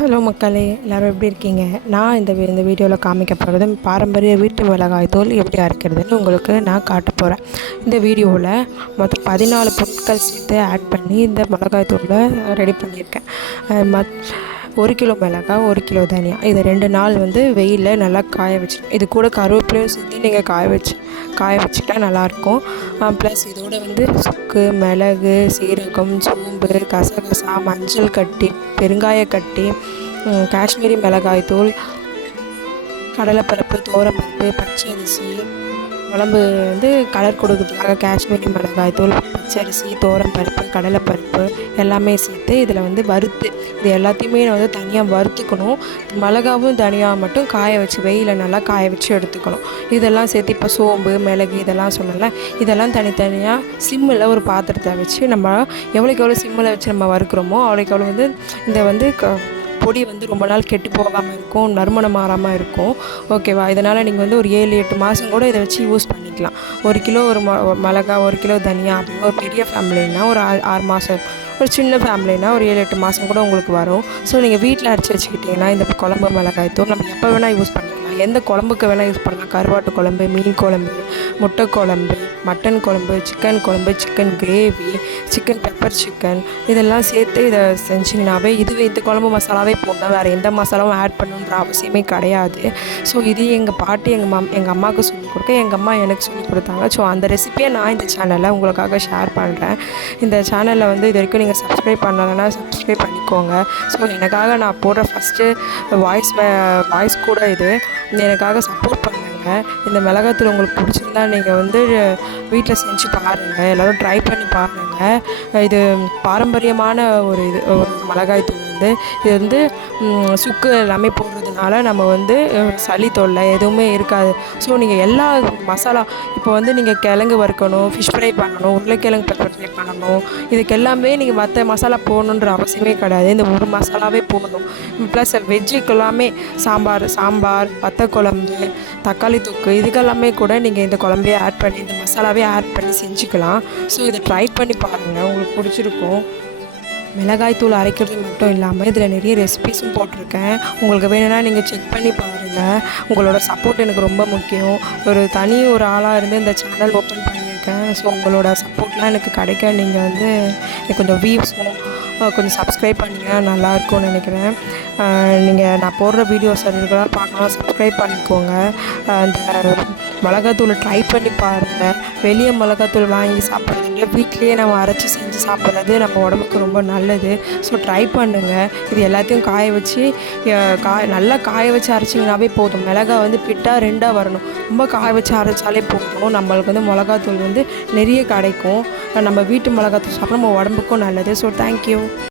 Hello மக்களே, எல்லோரும் எப்படி இருக்கீங்க? நான் இந்த வீடியோவில் காமிக்க போகிறது பாரம்பரிய வீட்டு மிளகாய் தூள் எப்படி அரைக்கிறதுன்னு உங்களுக்கு நான் காட்ட போகிறேன். இந்த வீடியோவில் மொத்தம் 14 பொருட்கள் சேர்த்து ஆட் பண்ணி இந்த மிளகாய் தூளை ரெடி பண்ணியிருக்கேன். 1 கிலோ மிளகாய், 1 கிலோ தனியா, இதை 2 நாள் வெயிலில் நல்லா காய வச்சுக்கணும். இது கூட கருவேப்பிலையும் சேர்த்து நீங்கள் காய வச்சுட்டா நல்லாயிருக்கும். ப்ளஸ் இதோட சுக்கு, மிளகு, சீரகம், சோம்பு, கசகசா, மஞ்சள் கட்டி, பெருங்காய கட்டி, காஷ்மீரி மிளகாய் தூள், கடலைப்பருப்பு, துவரம்பருப்பு, பச்சரிசி, குழம்பு கலர் கொடுக்கறதுக்காக காஷ்மீரி மிளகாய் தூள், பச்சரிசி, துவரம்பருப்பு, கடலைப்பருப்பு எல்லாமே சேர்த்து இதில் வறுத்து இது எல்லாத்தையுமே தனியாக வறுத்துக்கணும். மிளகாவும் தனியாக மட்டும் காய வச்சு வெயிலில் நல்லா காய வச்சு எடுத்துக்கணும். இதெல்லாம் சேர்த்து இப்போ சோம்பு, மிளகு இதெல்லாம் சொன்னல, இதெல்லாம் தனித்தனியாக சிம்மில் ஒரு பாத்திரத்தை வச்சு நம்ம எவ்வளோக்கு எவ்வளோ சிம்மில் வச்சு நம்ம வறுக்கிறோமோ அவ்வளோக்கு எவ்வளோ இந்த பொடி ரொம்ப நாள் கெட்டு போகாமல் இருக்கும், நறுமணம் மாறாமல் இருக்கும். ஓகேவா? இதனால் நீங்கள் ஒரு 7-8 மாதம் கூட இதை வச்சு யூஸ் பண்ணிக்கலாம். 1 கிலோ மிளகா, 1 கிலோ தனியா அப்படின்னு ஒரு பெரிய ஃபேமிலின்னா ஒரு 6 மாதம், ஒரு சின்ன ஃபேமிலினா ஒரு 7-8 மாதம் கூட உங்களுக்கு வரும். ஸோ நீங்கள் வீட்டில் அரைச்சி வச்சுக்கிட்டிங்கன்னா இந்த குழம்பு மிளகாய் தூள் நம்ம எப்போ வேணால் யூஸ் பண்ணிக்கலாம். எந்த குழம்புக்கு வேணால் யூஸ் பண்ணலாம். கருவாட்டு குழம்பு, மீன் குழம்பு, முட்டை குழம்பு, மட்டன் குழம்பு, சிக்கன் குழம்பு, chicken gravy, chicken pepper chicken இதெல்லாம் சேர்த்து இதை செஞ்சிங்கனாவே இந்த குழம்பு மசாலாவே போதும். வேறு எந்த மசாலாவும் ஆட் பண்ணணுன்ற அவசியமே கிடையாது. ஸோ இது எங்கள் பாட்டி எங்கள் அம்மாவுக்கு சொல்லிக் கொடுக்க, எங்கள் அம்மா எனக்கு சொல்லிக் கொடுத்தாங்க. ஸோ அந்த ரெசிபியை நான் இந்த சேனலில் உங்களுக்காக ஷேர் பண்ணுறேன். இந்த சேனலில் இது வரைக்கும் நீங்கள் சப்ஸ்கிரைப் பண்ணலைன்னா சப்ஸ்கிரைப் பண்ணிக்கோங்க. ஸோ எனக்காக நான் போடுற ஃபஸ்ட்டு வாய்ஸ் கூட இது எனக்காக சப்போர்ட் பண்ணுங்கள். இந்த மிளகாத்தூள் உங்களுக்கு பிடிச்சிருந்தா நீங்கள் வீட்டில் செஞ்சு பாருங்கள். எல்லோரும் ட்ரை பண்ணி பாருங்கள். இது பாரம்பரியமான ஒரு மிளகாய் தூள். இது சுக்கு எல்லாமே போடுறதுனால நம்ம சளி தொல்லை எதுவுமே இருக்காது. ஸோ நீங்கள் எல்லா மசாலா இப்போ நீங்கள் கிழங்கு வறுக்கணும், ஃபிஷ் ஃப்ரை பண்ணணும், உருளைக்கிழங்கு பெப்பர் ஃப்ரை பண்ணணும், இதுக்கு எல்லாமே நீங்கள் மற்ற மசாலா போடணுன்ற அவசியமே கிடையாது. இந்த ஒரு மசாலாவே போடணும். ப்ளஸ் வெஜ்ஜுக்கு எல்லாமே சாம்பார், வத்த குழம்பு, தக்காளி தொக்கு இதுக்கெல்லாமே கூட நீங்கள் இந்த குழம்பையே ஆட் பண்ணி இந்த மசாலாவே ஆட் பண்ணி செஞ்சுக்கலாம். ஸோ இதை ட்ரை பண்ணி பாருங்கள், உங்களுக்கு பிடிச்சிருக்கும். மிளகாய் தூள் அரைக்கிறது மட்டும் இல்லாமல் இதில் நிறைய ரெசிபீஸும் போட்டிருக்கேன். உங்களுக்கு வேணும்னா நீங்கள் செக் பண்ணி பாருங்கள். உங்களோட சப்போர்ட் எனக்கு ரொம்ப முக்கியம். ஒரு ஆளாக இருந்து இந்த சேனல் ஓப்பன் பண்ணியிருக்கேன். ஸோ உங்களோட சப்போர்ட்லாம் எனக்கு கிடைக்க நீங்கள் எனக்கு கொஞ்சம் வியூஸும் கொஞ்சம் சப்ஸ்கிரைப் பண்ணிங்கன்னா நல்லாயிருக்கும்னு நினைக்கிறேன். நீங்கள் நான் போடுற வீடியோஸ் ரெகுலராக பார்க்கலாம், சப்ஸ்கிரைப் பண்ணிக்கோங்க. அந்த மிளகாத்தூளை ட்ரை பண்ணி பாருங்கள். வெளியே மிளகாத்தூள் வாங்கி சாப்பிட்றது வீட்லேயே நம்ம அரைச்சி செஞ்சு சாப்பிட்றது நம்ம உடம்புக்கு ரொம்ப நல்லது. ஸோ ட்ரை பண்ணுங்கள். இது எல்லாத்தையும் நல்லா காய வச்சு அரைச்சிங்கனாவே போதும். மிளகாய் பிட்டா 2ஆக வரணும். ரொம்ப காய வச்சு அரைச்சாலே போதும். நம்மளுக்கு மிளகாத்தூள் நிறைய கிடைக்கும். நம்ம வீட்டு மிளகாத்தூள் சாப்பிட்ற நம்ம உடம்புக்கும் நல்லது. So thank you.